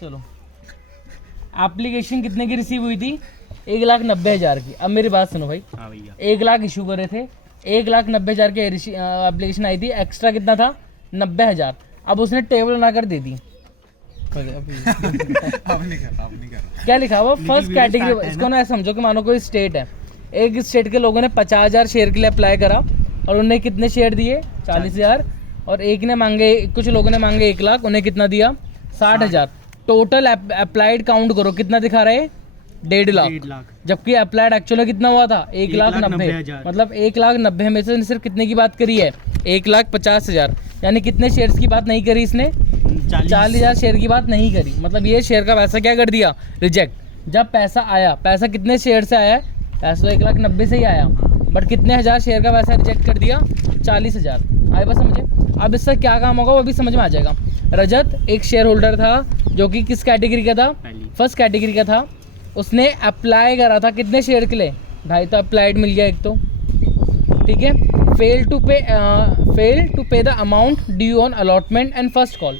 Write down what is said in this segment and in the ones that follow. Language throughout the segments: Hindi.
चलो एप्लीकेशन कितने की रिसीव हुई थी? 1,90,000 की। अब मेरी बात सुनो भाई, हाँ भैया 1 लाख इशू करे थे, 1,90,000 की एप्लीकेशन आई थी, एक्स्ट्रा कितना था? 90,000। अब उसने टेबल बनाकर दे दी। क्या लिखा हुआ? First category. इसको ना ऐसा समझो कि मानो कोई स्टेट है, एक स्टेट के लोगों ने 50,000 शेयर के लिए अप्लाई करा और उन्हें कितने शेयर दिए? 40,000। और एक ने मांगे, कुछ लोगों ने मांगे 1 लाख, उन्हें कितना दिया? 60,000। टोटल अप्लाइड काउंट करो, कितना दिखा रहे? 1.5 लाख। जबकि अप्लाइड एक्चुअली कितना हुआ था? 1,90,000। मतलब 1,90,000 में से सिर्फ कितने की बात करी है? 1,50,000। यानी कितने शेयर्स की बात नहीं करी इसने? 40,000 शेयर की बात नहीं करी। मतलब ये शेयर का पैसा क्या कर दिया? रिजेक्ट। जब पैसा आया, पैसा कितने शेयर से आया है? पैसा तो 1,90,000 से ही आया, बट कितने हज़ार शेयर का पैसा रिजेक्ट कर दिया? 40,000। आए बस समझे? अब इससे क्या काम होगा वो भी समझ में आ जाएगा। रजत एक शेयर होल्डर था जो कि किस कैटेगरी का था? फर्स्ट कैटेगरी का था। उसने अप्लाई करा था कितने शेयर के लिए? 2.5। तो अप्लाइड मिल गया एक तो, ठीक है। फेल टू पे the amount due on allotment and first call.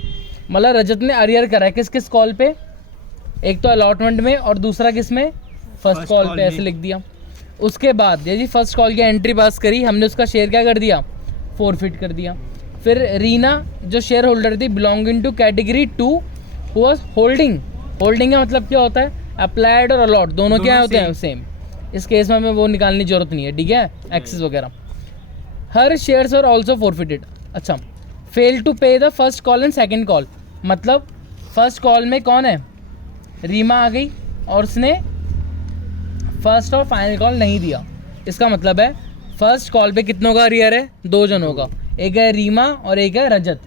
मतलब रजत ने अरियर करा है किस किस कॉल पे? एक तो अलॉटमेंट में और दूसरा किस में? फर्स्ट कॉल पे। ऐसे लिख दिया। उसके बाद यदि फर्स्ट कॉल की एंट्री पास करी, हमने उसका शेयर क्या कर दिया? फॉरफिट कर दिया। फिर रीना जो शेयर होल्डर थी belonging to category 2 was holding. Holding का मतलब क्या होता है? अप्लाइड और अलॉट दोनों क्या होते हैं? सेम। इस केस में हमें वो निकालने की जरूरत नहीं है, ठीक है, एक्सेस वगैरह। हर शेयर्स आर ऑल्सो फॉरफिटेड। अच्छा, फेल टू पे the first call and second call. मतलब फर्स्ट कॉल में कौन है? रीमा आ गई और उसने फर्स्ट और फाइनल कॉल नहीं दिया। इसका मतलब है फर्स्ट कॉल पे कितनों का अरियर है? 2 जनों का, एक है रीमा और एक है रजत।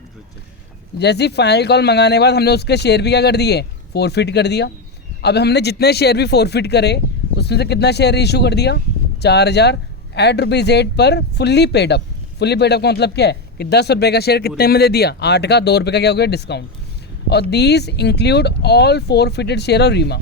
जैसे फाइनल कॉल मंगाने के बाद हमने उसके शेयर भी क्या कर दिए? फॉरफिट कर दिया। अब हमने जितने शेयर भी फॉरफिट करे उसमें से कितना शेयर इशू कर दिया? 4,000 एट ₹8 पर fully paid up. Fully paid up का मतलब क्या है कि 10 रुपये का शेयर कितने में दे दिया? 8 का। 2 रुपये का क्या हो गया? डिस्काउंट। और these include all forfeited share of Reema.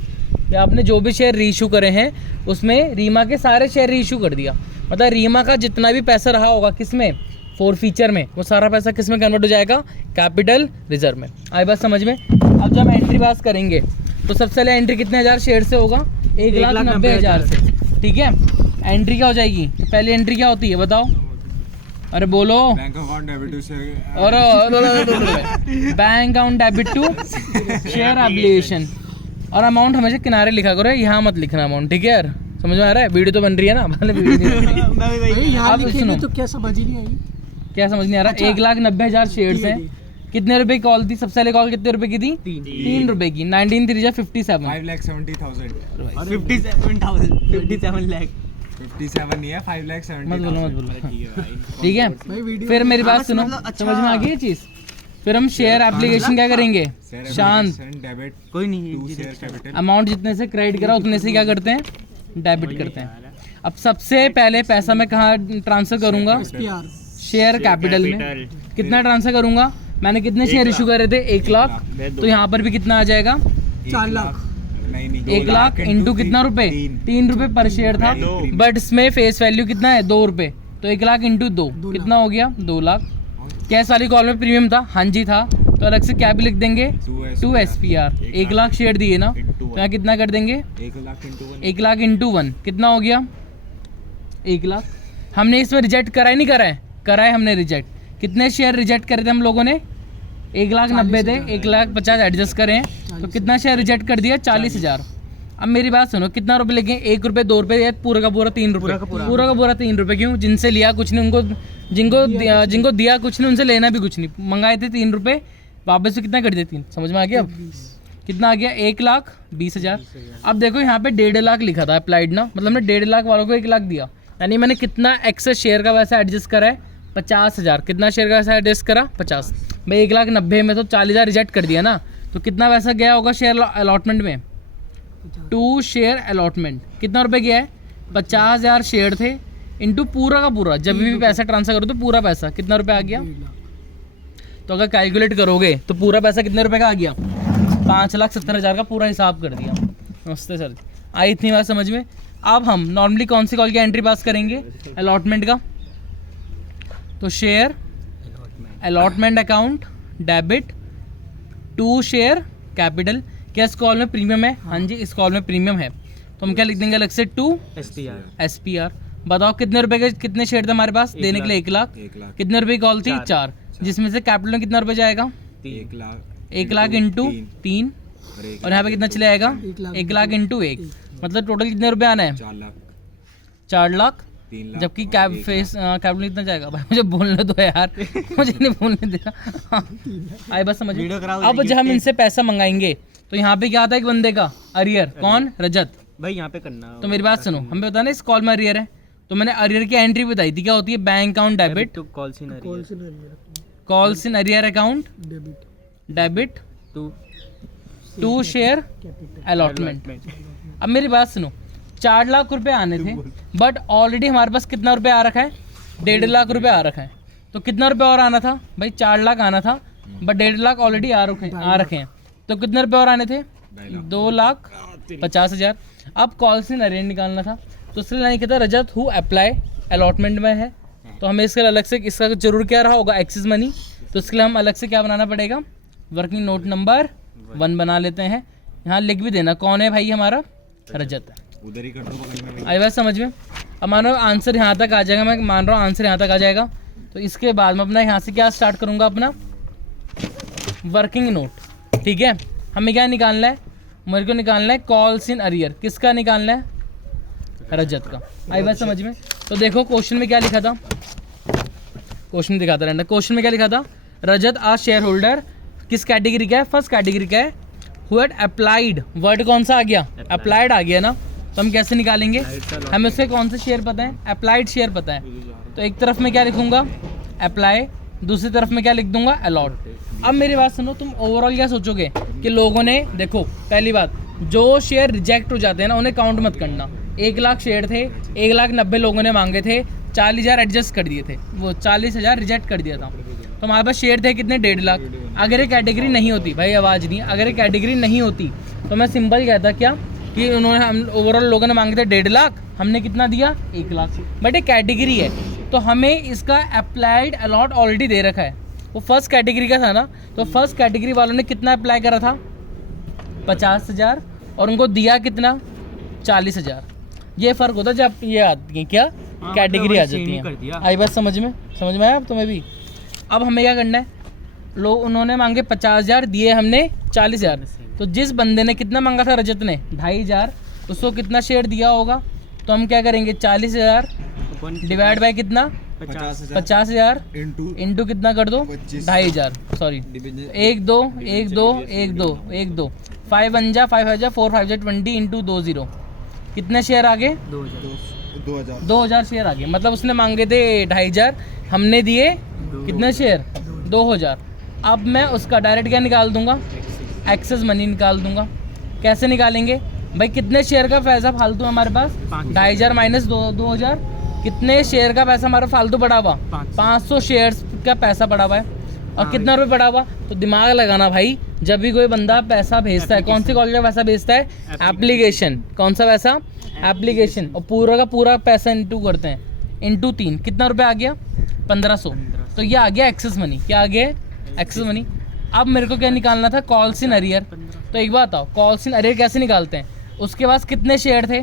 या आपने जो भी शेयर रीइशू करे हैं उसमें रीमा के सारे शेयर रीइशू कर दिया। मतलब रीमा का जितना भी पैसा रहा होगा किसमें? फॉरफीचर में, वो सारा पैसा किस में कन्वर्ट हो जाएगा? कैपिटल रिजर्व में। आई बात समझ में? अब जब एंट्री पास करेंगे तो सबसे पहले एंट्री कितने हज़ार शेयर से होगा? 1,90,000 से, ठीक है। एंट्री क्या हो जाएगी? तो पहली एंट्री क्या होती है बताओ? अरे बोलो। Bank account debit to share. और bank account debit to share application. और अमाउंट हमेशा किनारे लिखा करो, यहाँ मत लिखना अमाउंट, ठीक है यार? समझ में आ रहा है? वीडियो तो बन रही है ना, मतलब वीडियो नहीं बन रही। अब सुनो, तो क्या समझ ही नहीं आई? क्या समझ नहीं आ रहा? 1,90,000 शेयर्स हैं। कितने रुपए की कॉल थी? सबसे पहले कॉल कितने रुपए की थी? 3 रुपए की। 19 3 जा 57। 5,70,000। 57 लाख। 57 नहीं है, 5,70,000। मत बोलो। ठीक है, फिर मेरी बात सुनो, समझ में आ गई ये चीज़? फिर हम शेयर एप्लीकेशन क्या करेंगे? शांत। डेबिट कोई नहीं टू शेयर कैपिटल। अमाउंट जितने से क्रेडिट करा उतने से क्या करते हैं? डेबिट करते हैं। अब सबसे पहले पैसा मैं कहाँ ट्रांसफर करूँगा? शेयर कैपिटल में। कितना ट्रांसफर करूँगा? मैंने कितने शेयर इशू करे थे? 1 लाख। तो यहाँ पर भी कितना आ जाएगा? 4 लाख। नहीं 1 लाख इंटू कितना रुपए? 3 रुपए पर शेयर था, बट इसमें फेस वैल्यू कितना है? 2 रुपए। तो 1 लाख इंटू 2 कितना हो गया? 2 लाख। क्या सारी कॉल में प्रीमियम था? हाँ जी था। तो अलग से क्या भी लिख देंगे? 2 SPR। 1 लाख शेयर दिए ना, तो यहाँ कितना कर देंगे? 1 लाख इंटू 1 कितना हो गया? 1 लाख। हमने इसमें रिजेक्ट करा है नहीं करा है? करा है हमने रिजेक्ट। कितने शेयर रिजेक्ट करे थे हम लोगों ने? 1,90,000 थे, 1,50,000 एडजस्ट करें तो कितना शेयर रिजेक्ट कर दिया? 40,000। अब मेरी बात सुनो, कितना रुपए लेंगे? 1 रुपये, 2 रुपये, या पूरा का पूरा 3 रुपये? पूरा का पूरा 3 रुपये। क्यों? जिनसे लिया कुछ नहीं, उनको जिनको दिया कुछ नहीं, उनसे लेना भी कुछ नहीं। मंगाए थे 3 रुपये, वापस से कितना कर दिया? 3। समझ में आ गया? अब कितना आ गया? 1,20,000। अब देखो यहाँ पे 1.5 लाख लिखा था अप्लाइड ना, मतलब हमने 1.5 लाख वालों को 1 लाख दिया। यानी मैंने कितना एक्सेस शेयर का वैसा एडजस्ट करा है? 50,000। कितना शेयर का वैसा एडजस्ट करा? 50। भाई 1,90,000 में तो 40,000 रिजेक्ट कर दिया ना, तो कितना पैसा गया होगा शेयर अलॉटमेंट में? 2 शेयर अलॉटमेंट। कितना रुपए गया है? 50,000 शेयर थे इंटू पूरा का पूरा। जब भी पैसा ट्रांसफर करो तो पूरा पैसा कितना रुपए आ गया? तो अगर कैलकुलेट करोगे तो पूरा पैसा कितने रुपए का आ गया? 5,70,000 का पूरा हिसाब कर दिया। नमस्ते सर। आई इतनी बात समझ में? अब हम नॉर्मली कौन सी कॉल की एंट्री पास करेंगे? अलॉटमेंट का। तो share allotment account debit to share capital. क्या इस कॉल में प्रीमियम है? हाँ जी, इस कॉल में प्रीमियम है। तो हम क्या लिख देंगे अलग से? To SPR। बताओ कितने रुपए के कितने शेयर थे हमारे पास देने के लिए? 1 लाख। 1 लाख। कितने रुपए की कॉल थी? 4। जिसमें से कैपिटल में कितना रुपए जाएगा? 1 लाख। 1 लाख इंटू 3। और यहाँ पे कितना चले आएगा? 1 लाख इंटू 1। मतलब टोटल कितने रुपए आना है? 4 लाख। 4 लाख। 3 लाख। जबकि कैपिटल कितना जाएगा? भाई मुझे बोलने दो यार, मुझे नहीं बोलने देना। आए बस समझ में। अब जब हम इनसे पैसा मंगाएंगे तो यहाँ पे क्या आता है? एक बंदे का अरियर। कौन? रजत भाई यहाँ पे करना। तो मेरी बात सुनो, हमें पता ना इस कॉल में अरियर है, तो मैंने अरियर की एंट्री बताई थी। क्या होती है? Bank account debit, to calls in calls in arrear account debit to share allotment. अब मेरी बात सुनो, 4 लाख रुपए आने थे, बट ऑलरेडी हमारे पास कितना रुपए आ रखा है? 1.5 लाख रुपए आ रखा है। तो कितना रुपए और आना था भाई? 4 लाख आना था, बट 1.5 लाख ऑलरेडी आ रखे हैं। तो कितने रुपए और आने थे? 2,50,000। अब कॉल से अरेंज निकालना था, तो इसलिए नहीं कहता रजत हु अप्लाई अलॉटमेंट में है, तो हमें इसके अलग से इसका जरूर क्या रहा होगा? Axis money. तो इसके लिए हम अलग से क्या बनाना पड़ेगा? वर्किंग नोट नंबर 1 बना लेते हैं। यहाँ लिख भी देना कौन है भाई? हमारा रजत है। उधर ही कर दो बगल में। आई बात समझ में? अब मानो आंसर यहाँ तक आ जाएगा, मैं मान रहा हूँ आंसर यहाँ तक आ जाएगा, तो इसके बाद मैं अपना यहाँ से क्या स्टार्ट करूँगा? अपना वर्किंग नोट। ठीक है, हमें क्या निकालना है? मेरे को निकालना है कॉल्स इन अरियर। किसका निकालना है? रजत का। आई बात समझ में? तो देखो क्वेश्चन में क्या लिखा था, क्वेश्चन दिखाता रहना। क्वेश्चन में क्या लिखा था? रजत आ शेयर होल्डर किस कैटेगरी का है? फर्स्ट कैटेगरी का है। हु हैड अप्लाइड, वर्ड कौन सा आ गया? अप्लाइड आ गया ना। तो हम कैसे निकालेंगे? हमें उसके कौन से शेयर पता है? अप्लाइड शेयर पता है। तो एक तरफ में क्या लिखूंगा? अप्लाई, दूसरी तरफ में क्या लिख दूंगा? अलॉट। अब मेरी बात सुनो, तुम ओवरऑल क्या सोचोगे कि लोगों ने, देखो पहली बात, जो शेयर रिजेक्ट हो जाते हैं ना उन्हें काउंट मत करना। 1 लाख शेयर थे, 1,90,000 लोगों ने मांगे थे, 40,000 एडजस्ट कर दिए थे, वो 40,000 रिजेक्ट कर दिया था। तो हमारे पास शेयर थे कितने? 1.5 लाख। अगर ये कैटेगरी नहीं होती, भाई आवाज़ नहीं, अगर ये कैटेगरी नहीं होती तो मैं सिंपल कहता क्या कि उन्होंने, हम ओवरऑल लोगों ने मांगे थे 1.5 लाख, हमने कितना दिया? 1 लाख। बट ये कैटेगरी है तो हमें इसका अप्लाइड अलॉट ऑलरेडी दे रखा है। वो फर्स्ट कैटेगरी का था ना, तो फर्स्ट कैटेगरी वालों ने कितना अप्लाई करा था? 50,000, और उनको दिया कितना? 40,000। ये फ़र्क होता है जब ये आती है क्या? कैटेगरी आ जाती है। आई बात समझ में? समझ में आया अब तुम्हें भी? अब हमें क्या करना है? लोग उन्होंने मांगे 50,000, दिए हमने 40,000। तो जिस बंदे ने कितना मांगा था? रजत ने 2,500, उसको कितना शेयर दिया होगा? तो हम क्या करेंगे? 40,000 डिवाइड बाय कितना? 50,000 इंटू कितना कर दो? 2,500। सॉरी, 1 2 1 2 1 2 1 2 5 1 जा 5 5 4 5 20 इंटू 20। कितने शेयर आ गए? 2,000 शेयर आ गए। मतलब उसने मांगे थे 2,500, हमने दिए कितने शेयर? 2,000। अब मैं उसका डायरेक्ट क्या निकाल दूंगा? एक्सेस मनी निकाल दूंगा। कैसे निकालेंगे भाई? कितने शेयर का पैसा फालतू है हमारे पास? 2,500 माइनस 2,000। कितने शेयर का पैसा हमारा फालतू पड़ा हुआ? 500 शेयर्स का पैसा पड़ा हुआ है। और कितना रुपए पड़ा हुआ? तो दिमाग लगाना भाई, जब भी कोई बंदा पैसा भेजता है, कौन सी कॉलेज का पैसा भेजता है? एप्लीकेशन। कौन सा पैसा? एप्लीकेशन। और पूरा का पूरा पैसा इंटू करते हैं, इंटू 3। कितना रुपए आ गया? 1,500। तो ये आ गया एक्सेस मनी। क्या आ गया? Excess money. अब मेरे को क्या निकालना था? Calls in arrear. तो एक बात बताओ, कॉल्स इन अरियर कैसे निकालते हैं? उसके पास कितने शेयर थे?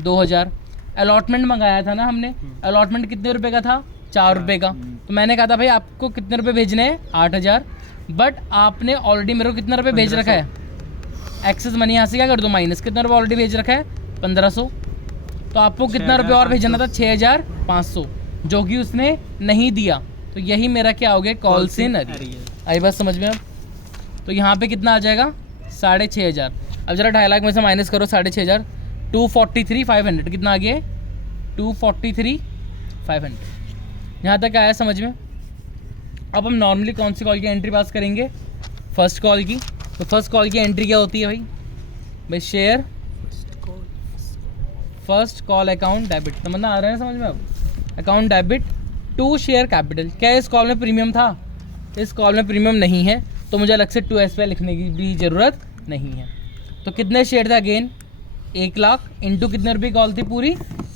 2,000। अलॉटमेंट मंगाया था ना हमने, अलॉटमेंट कितने रुपए का था? 4 रुपये का। तो मैंने कहा था भाई आपको कितने रुपए भेजने हैं? 8,000। बट आपने ऑलरेडी मेरे को कितना रुपए भेज रखा है? एक्सेस मनी यहाँ से क्या कर दो माइनस, कितना रुपये ऑलरेडी भेज रखा है? 1,500। तो आपको कितना रुपये और भेजना था? 6,500, जो कि उसने नहीं दिया। तो यही मेरा क्या हो गया? Calls in arrear. आई बात समझ में अब? तो यहाँ पे कितना आ जाएगा? 6,500। अब जरा 2.5 लाख में से माइनस करो 6,500, 243,500। कितना आ गया? 243,500। यहाँ तक आया समझ में? अब हम नॉर्मली कौन सी कॉल की एंट्री पास करेंगे? फर्स्ट कॉल की। तो फर्स्ट कॉल की एंट्री क्या होती है भाई? Share first call account debit. समझना आ रहा है समझ में अब? Account debit to share capital. क्या इस कॉल में प्रीमियम था? इस कॉल में प्रीमियम नहीं है, तो मुझे अलग से 2 SPI लिखने की भी ज़रूरत नहीं है। तो कितने शेयर थे? अगेन 1 लाख इंटू कितने रुपये कॉल थी? पूरी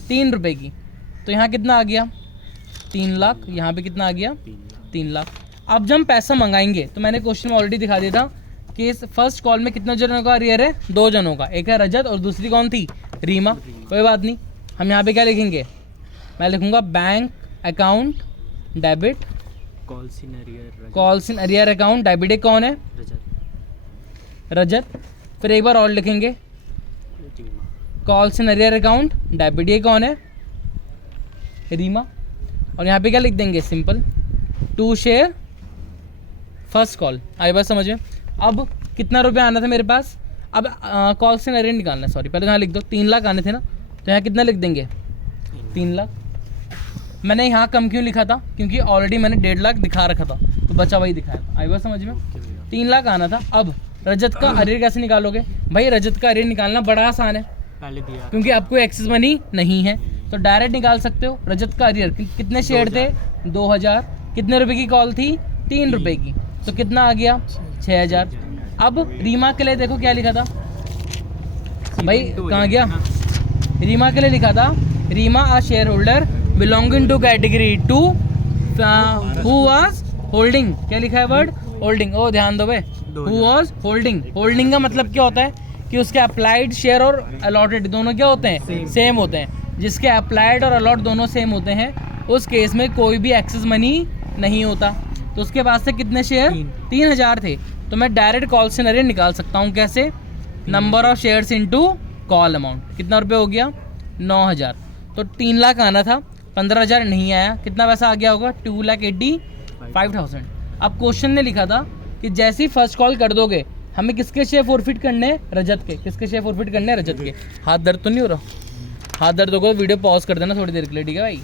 3 रुपये की। तो यहाँ कितना आ गया? 3 लाख। यहाँ पे कितना आ गया? 3 लाख। अब जब हम पैसा मंगाएंगे, तो मैंने क्वेश्चन में ऑलरेडी दिखा दिया था केस फर्स्ट कॉल में कितने जनों का अरियर है? 2 जनों का, एक है रजत और दूसरी कौन थी? रीमा। कोई बात नहीं, हम यहाँ पे क्या लिखेंगे? मैं लिखूंगा bank account debit, calls in arrear account debit. एक कौन है? रजत। फिर एक बार और लिखेंगे calls in arrear account debit, ये कौन है? रीमा। और यहाँ पे क्या लिख देंगे? Simple to share first call. आई बात समझ में? अब कितना रुपया आना था मेरे पास? अब कॉल्स इन अरियर निकालना है, सॉरी पहले यहाँ लिख दो। 3 लाख आने थे ना, तो यहाँ कितना लिख देंगे? 3 लाख। मैंने यहाँ कम क्यों लिखा था? क्योंकि ऑलरेडी मैंने 1.5 लाख दिखा रखा था, तो बचा वही दिखाया था। आई बात समझ में? 3 लाख आना था। अब रजत का अरियर कैसे निकालोगे भाई? रजत का अरियर निकालना बड़ा आसान है, पहले दिया क्योंकि आपको एक्सेस मनी नहीं है, तो डायरेक्ट निकाल सकते हो। रजत का अरियर कितने शेयर थे? 2000। कितने रुपए की कॉल थी? 3 रुपए की, तो कितना आ गया? 6000। अब रीमा के लिए देखो क्या लिखा था भाई, कहाँ गया? रीमा के लिए लिखा था Reema a share holder belonging to category 2 who was holding. क्या लिखा है वर्ड? होल्डिंग। ओ ध्यान दो भाई, हु वाज होल्डिंग। होल्डिंग का मतलब क्या होता है कि उसके अप्लाइड शेयर और अलॉटेड दोनों क्या होते हैं? सेम होते हैं। जिसके अप्लाइड और अलॉट दोनों सेम होते हैं, उस केस में कोई भी एक्सेस मनी नहीं होता। तो उसके पास से कितने शेयर? 3000 थे, तो मैं डायरेक्ट कॉल से अरियर निकाल सकता हूँ। कैसे? Number of shares into call amount. कितना रुपये हो गया? 9000। तो 3 लाख आना था, 15000 नहीं आया। कितना पैसा आ गया होगा? 2,85,000। अब क्वेश्चन ने लिखा था कि जैसे ही फर्स्ट कॉल कर दोगे, हमें किसके शेयर फॉरफिट करने हैं? रजत के। किसके शेयर फॉरफिट करने हैं? रजत के। हाथ दर्द तो नहीं हो रहा? हाथ दर्द होगा वीडियो पॉज कर देना थोड़ी देर के लिए, ठीक है भाई?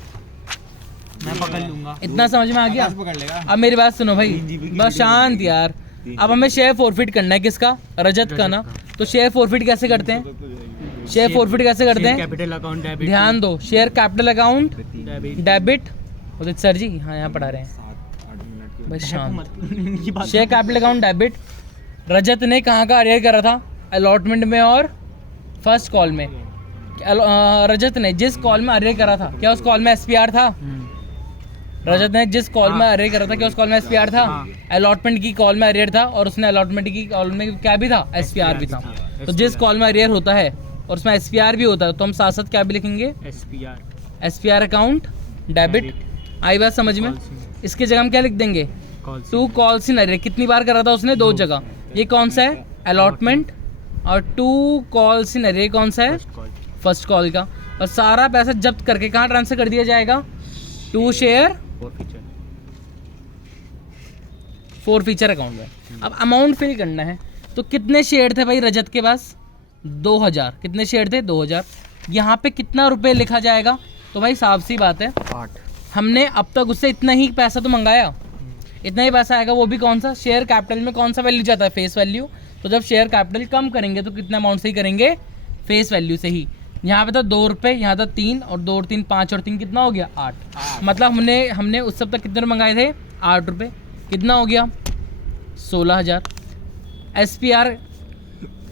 मैं पकड़ लूंगा। इतना समझ में आ गया? पकड़ लेगा। अब मेरी बात सुनो भाई, बस शांत यार। अब हमें शेयर फॉरफिट करना है, किसका? रजत का ना। तो शेयर फॉरफिट कैसे करते हैं? शेयर फॉरफिट कैसे करते हैं? Capital account debit. ध्यान दो, share capital account debit. Debit. Udit sir जी हाँ यहाँ पढ़ा रहे हैं 7-8 मिनट की बस शांत। ये बात शेयर कैपिटल अकाउंट डेबिट। रजत ने कहाँ का अरियर करा था? अलॉटमेंट में और फर्स्ट कॉल में। रजत ने जिस कॉल में अरियर करा था, क्या उस कॉल में एसपीआर था? रजत ने जिस कॉल में अरियर करा था, क्या उस कॉल में एसपीआर था? अलॉटमेंट की कॉल में अरियर था, और उसने अलॉटमेंट की कॉल में क्या भी था? एसपीआर भी था। तो जिस कॉल में अरियर होता है और उसमें एसपीआर भी होता है, तो हम साथ साथ क्या भी लिखेंगे? SPR account debit. आई बात समझ में? इसकी जगह हम क्या लिख देंगे? 2 कॉल्स इन अरियर। कितनी बार करा था उसने? 2 जगह। ये कौन सा है? अलॉटमेंट। और 2 कॉल्स इन अरियर कौन सा है? फर्स्ट कॉल का। और सारा पैसा जब्त करके कहाँ ट्रांसफर कर दिया जाएगा? 2 शेयर फॉरफीचर अकाउंट में। अब अमाउंट फिल करना है, तो कितने शेयर थे भाई रजत के पास? 2000। कितने शेयर थे? 2000। यहाँ पे कितना रुपए लिखा जाएगा? तो भाई साफ सी बात है, 8। हमने अब तक उससे इतना ही पैसा तो मंगाया, इतना ही पैसा आएगा। वो भी कौन सा? शेयर कैपिटल में कौन सा वैल्यू जाता है? Face value. तो जब शेयर कैपिटल कम करेंगे तो कितना अमाउंट से ही करेंगे? फेस वैल्यू से ही। यहाँ पे था 2 रुपये, यहाँ था 3, और 2 और 3 5 और 3 कितना हो गया? 8। मतलब हमने उस सब तक कितने रुपये मंगाए थे? 8 रुपये। कितना हो गया? 16000।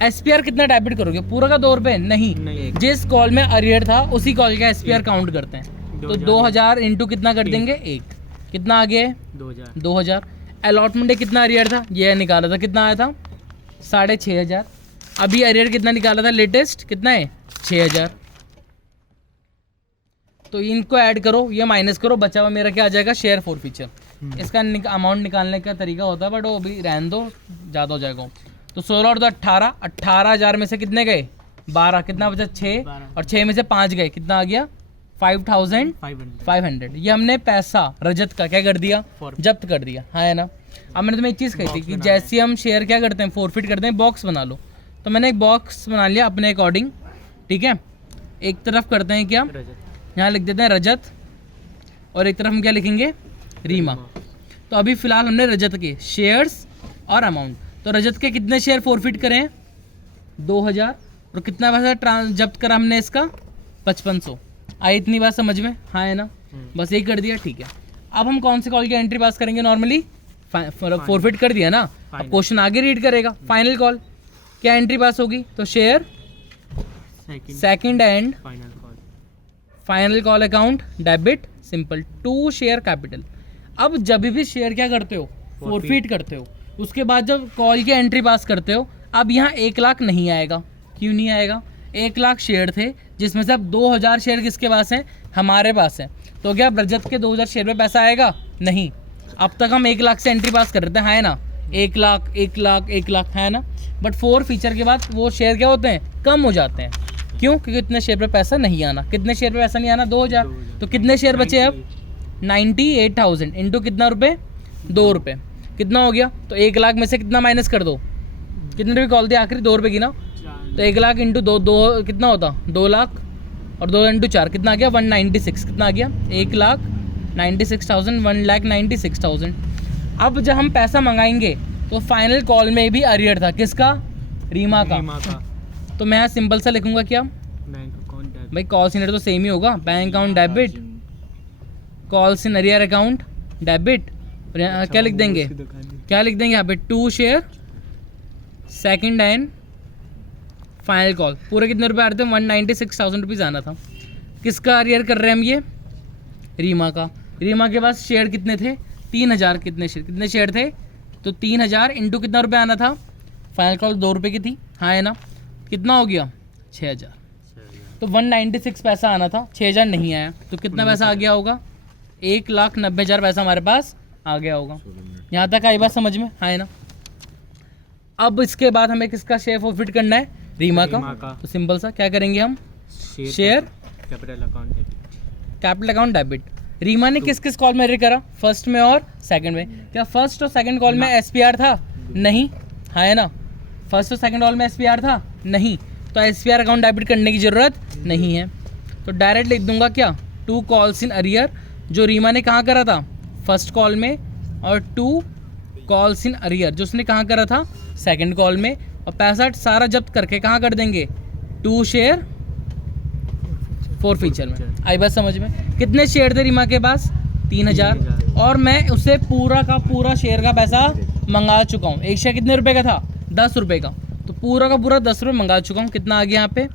एसपीआर कितना डेबिट करोगे? पूरा का 2 रुपये? नहीं, जिस कॉल में अरियर था उसी कॉल का एसपीआर काउंट करते हैं। तो 2000 इंटू कितना कर देंगे? 1। कितना आ गया? 2000। अलॉटमेंट कितना अरियर था? ये निकाला था, कितना आया था? 6500। अभी अरियर कितना निकाला था लेटेस्ट? कितना है? 6000। तो इनको ऐड करो, ये माइनस करो, बचा हुआ मेरा क्या आ जाएगा? Share forfeiture. इसका अमाउंट निकालने का तरीका होता है, बट वो अभी रहने दो, ज़्यादा हो जाएगा। तो 16 और 2 18। 18,000 में से कितने गए? 12। कितना बचा? 6। और 6 में से 5 गए, कितना आ गया? 5500। ये हमने पैसा रजत का क्या कर दिया? जब्त कर दिया, हाँ है ना? अब मैंने तुम्हें एक चीज़ कही थी कि जैसे हम शेयर क्या करते हैं? फॉरफिट करते हैं, बॉक्स बना लो। तो मैंने एक बॉक्स बना लिया अपने अकॉर्डिंग, ठीक है? एक तरफ करते हैं क्या? यहाँ लिख देते हैं रजत, और एक तरफ हम क्या लिखेंगे? रीमा। तो अभी फिलहाल हमने रजत के शेयर्स और अमाउंट, तो रजत के कितने शेयर फॉरफिट करें? 2000। और कितना पैसा जब्त करा हमने इसका? 5500। आई इतनी बात समझ में? हाँ है ना? बस यही कर दिया, ठीक है। अब हम कौन से कॉल की एंट्री पास करेंगे? नॉर्मली फॉरफिट कर दिया ना, अब क्वेश्चन आगे रीड करेगा। फाइनल कॉल क्या एंट्री पास होगी? तो share second and final call account debit, simple 2 share capital. अब जब भी शेयर क्या करते हो? फॉरफिट करते हो, उसके बाद जब कॉल की एंट्री पास करते हो, अब यहाँ 1 लाख नहीं आएगा। क्यों नहीं आएगा? 1 लाख शेयर थे जिसमें से अब 2000 शेयर किसके पास हैं? हमारे पास है। तो क्या रजत के 2000 शेयर में पैसा आएगा? नहीं। अब तक हम 1 लाख से एंट्री पास कर रहे थे, है ना? 1 लाख 1 लाख 1 लाख, है ना? बट 4 फीचर के बाद वो शेयर क्या होते हैं? कम हो जाते हैं। क्यों? क्योंकि इतने शेयर पे पैसा नहीं आना। कितने शेयर पे पैसा नहीं आना? 2000। तो कितने शेयर बचे अब? 98,000 इंटू कितना रुपये? 2 रुपये। कितना हो गया? तो 1 लाख में से कितना माइनस कर दो? कितने रुपये कॉल दिया आखिरी? 2 रुपये की ना। तो 1 लाख इंटू दो कितना होता? 2 लाख, और 2 इंटू 4 कितना आ गया? 196। कितना आ गया? 1,96,000, 1,96,000। अब जब हम पैसा मंगाएंगे तो फाइनल कॉल में भी अरियर था। किसका? रीमा का। तो मैं यहाँ सिंपल सा लिखूंगा क्या? Bank account debit. भाई कॉल सीनर तो सेम ही होगा। Bank account debit, call in arrear account debit. और यहाँ क्या लिख देंगे? क्या लिख देंगे यहाँ पे? 2 share second hand final call. पूरे कितने रुपए आ रहे थे? 196,000 रुपीज़ आना था। किसका अरियर कर रहे हैं हम ये? रीमा का। रीमा के पास शेयर कितने थे? 3000। कितने शेयर थे? तो 3000 इंटू कितना रुपये आना था? फाइनल कॉल 2 रुपये की थी, हाँ है ना? कितना हो गया? 6000। तो 196 पैसा आना था, 6000 नहीं आया। तो कितना पैसा आ गया होगा? 1,90,000 पैसा हमारे पास आ गया होगा। यहाँ तक आई बात समझ में, हाँ है ना? अब इसके बाद हमें किसका शेयर फॉरफिट करना है? रीमा का। तो सिंपल सा क्या करेंगे हम? Share capital account debit. Capital account debit. Reema ने किस किस कॉल में एंट्री करा? फर्स्ट में और सेकंड में। क्या फर्स्ट और सेकंड कॉल में एसपीआर था? नहीं, हाँ है ना? फर्स्ट और सेकंड कॉल में एसपीआर था? नहीं। तो एसपीआर अकाउंट डेबिट करने की ज़रूरत नहीं है। तो डायरेक्ट लिख दूंगा क्या? 2 कॉल्स इन अरियर, जो रीमा ने कहाँ करा था? फर्स्ट कॉल में। और 2 कॉल्स इन अरियर जो उसने कहाँ करा था? सेकंड कॉल में। और पैसा सारा जब्त करके कहाँ कर देंगे? 2 शेयर 4 फीचर में। आई बात समझ में? कितने शेयर थे रीमा के पास? 3000। और मैं उसे पूरा का पूरा शेयर का पैसा मंगा चुका हूँ। एक शेयर कितने रुपए का था? 10 रुपये का। तो पूरा का पूरा 10 रुपये मंगा चुका हूँ। कितना आ गया यहाँ पे?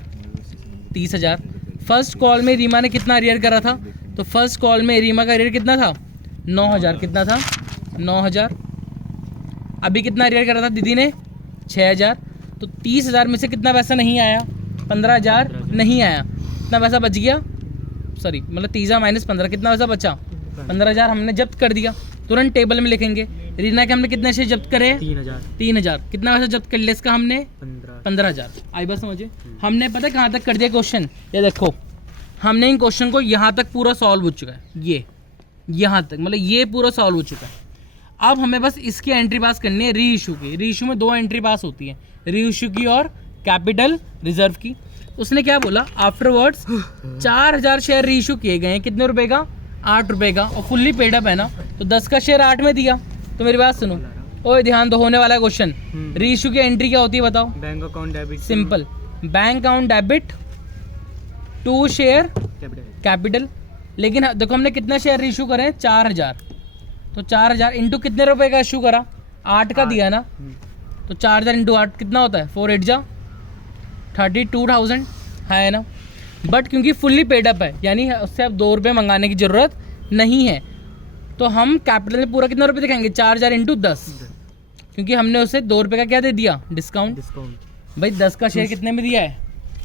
30,000। फर्स्ट कॉल में रीमा ने कितना अरियर करा था? तो फर्स्ट कॉल में रीमा का अरियर कितना था? 9,000। कितना था? 9,000। अभी कितना अरियर करा था दीदी ने? 6,000। तो 30,000 में से कितना पैसा नहीं आया? 15,000 नहीं आया। कितना पैसा बच गया? सॉरी, मतलब 30,000 माइनस 15, कितना पैसा बचा? 15,000 हमने जब्त कर दिया। तुरंत टेबल में लिखेंगे रीना के हमने कितने शेयर जब्त करे? 3,000। कितना पैसा जब्त कर लिया इसका हमने? 15,000। आई बात समझिए? हमने पता है कहाँ तक कर दिया क्वेश्चन? ये देखो, हमने इन क्वेश्चन को यहाँ तक पूरा सॉल्व हो चुका है। ये यहाँ तक, मतलब ये पूरा सॉल्व हो चुका है। अब हमें बस इसकी एंट्री पास करनी है री इशू की। री इशू में 2 एंट्री पास होती है, री इशू की और कैपिटल रिजर्व की। उसने क्या बोला? आफ्टरवर्ड्स 4,000 शेयर री इशू किए गए हैं। कितने रुपए का? 8 रुपये का। और फुल्ली पेड अप है ना, तो 10 का शेयर 8 में दिया। तो मेरी बात सुनो, ओए ध्यान दो, होने वाला क्वेश्चन। री इशू की एंट्री क्या होती है बताओ? Bank account debit. Simple, bank account debit 2 share capital. लेकिन देखो हमने कितना शेयर इशू करे? 4,000। तो 4,000 इंटू कितने रुपए का इशू करा? 8 का दिया ना। तो 4,000 इंटू 8 कितना होता है? 4 8 जा 32,000, है ना? बट क्योंकि फुल्ली पेड अप है, यानी उससे अब 2 रुपये मंगाने की ज़रूरत नहीं है, तो हम कैपिटल में पूरा कितना रुपये दिखाएंगे? 4,000 इंटू 10, क्योंकि हमने उसे 2 रुपये का क्या दे दिया? डिस्काउंट। भाई 10 का शेयर कितने में दिया है?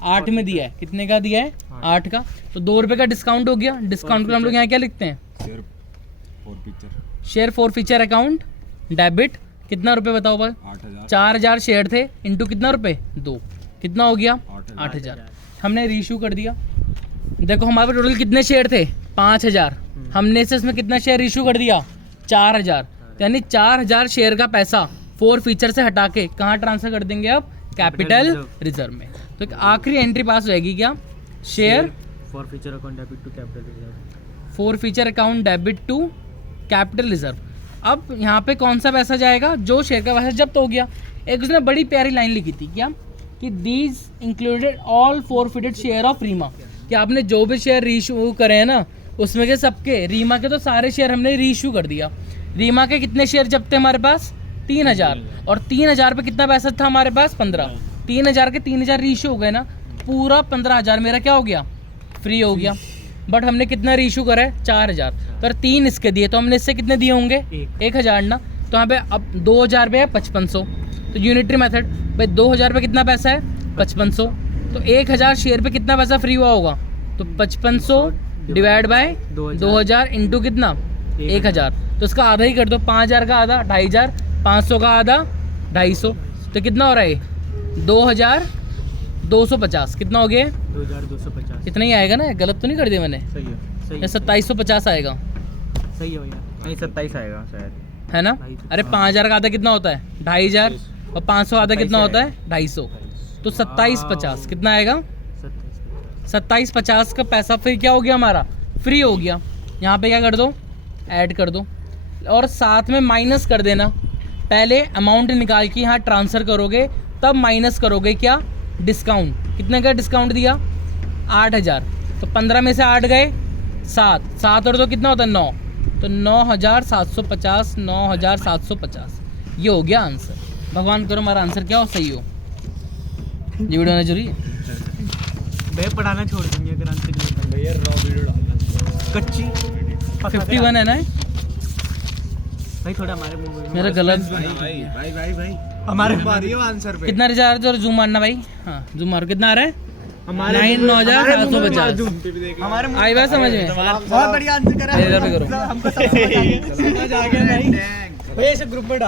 8 में दिया है। कितने का दिया है? 8 का। तो 2 रुपये का डिस्काउंट हो गया। डिस्काउंट को हम लोग यहाँ क्या लिखते हैं? Share 4 feature account debit. कितना रुपये बताओ भाई? 4,000 शेयर थे इंटू कितना रुपये? 2। कितना हो गया? 8,000। हमने रीइशू कर दिया। देखो हमारे टोटल कितने शेयर थे? 5,000। हमने से इसमें कितना शेयर इशू कर दिया? 4,000। यानी 4,000 शेयर का पैसा 4 फीचर से हटा के कहाँ ट्रांसफर कर देंगे अब? कैपिटल रिजर्व में। तो एक आखिरी एंट्री पास हो जाएगी क्या? Share 4 feature account debit to capital reserve. 4 feature account debit to capital reserve. अब यहाँ पे कौन सा पैसा जाएगा? जो शेयर का पैसा जब्त हो गया। एक उसने बड़ी प्यारी लाइन लिखी थी क्या, कि these included all forfeited share of Reema, कि आपने जो भी शेयर रीइशू करे हैं ना, उसमें के सबके, रीमा के तो सारे शेयर हमने रीइशू कर दिया। रीमा के कितने शेयर जब्त थे हमारे पास? 3,000। और 3,000 पे कितना पैसा था हमारे पास? 15। 3,000 के 3,000 रीइशू हो गए ना, पूरा 15,000 मेरा क्या हो गया? फ्री हो गया। बट हमने कितना रीइशू करा है? 4,000। पर 3 इसके दिए, तो हमने इससे कितने दिए होंगे? 1,000 ना। तो तो यहाँ पे अब 2000 रुपये है 5500, तो यूनिटरी मेथड भाई 2000 रुपये कितना पैसा है 5500, तो 1000 शेयर पे कितना पैसा फ्री हुआ होगा, तो 5500 डिवाइड बाय 2000 इंटू कितना 1000, तो इसका आधा ही कर दो, 5000 का आधा 2500, 500 का आधा 250, तो कितना हो रहा है 2250, कितना हो गया 2250। इतना ही आएगा ना, गलत तो नहीं कर दिया मैंने, सही है, सही या है, 2750 आएगा सही है भैया। नहीं 27 आएगा शायद। है ना। अरे 5000 का आधा कितना होता है 2500, और 500 आधा कितना होता है 250, तो 2750 कितना आएगा 2750 का पैसा फिर क्या हो गया हमारा फ्री हो गया। यहाँ पे क्या कर दो ऐड कर दो, और साथ में माइनस कर देना, पहले अमाउंट निकाल के यहाँ ट्रांसफ़र करोगे तब माइनस करोगे क्या डिस्काउंट, कितने का डिस्काउंट दिया 8000, तो 15 में से 8 गए 7 और 2 कितना होता है 9, तो 9750, 9750 ये हो गया आंसर। भगवान करो हमारा आंसर क्या हो सही हो, ये वीडियो होना जरूरी है। भैया पढ़ाना छोड़ देंगे अगर आंसर नहीं होता। भैया रॉ वीडियो डालना। कच्ची 51 है ना भाई, थोड़ा हमारे मुंह में मेरा गलत, भाई हमारे मारियो आंसर पे। कितना रिचार्ज और जूम मारना भाई, हाँ जूम मारो, कितना आ रहा है हमारे 9,750 हमारे आई बात समझ में, बहुत बढ़िया आंसर करा मेरे घर पे करो। हमको सब समझ आ गया भाई। भैया इसे ग्रुप में डाल।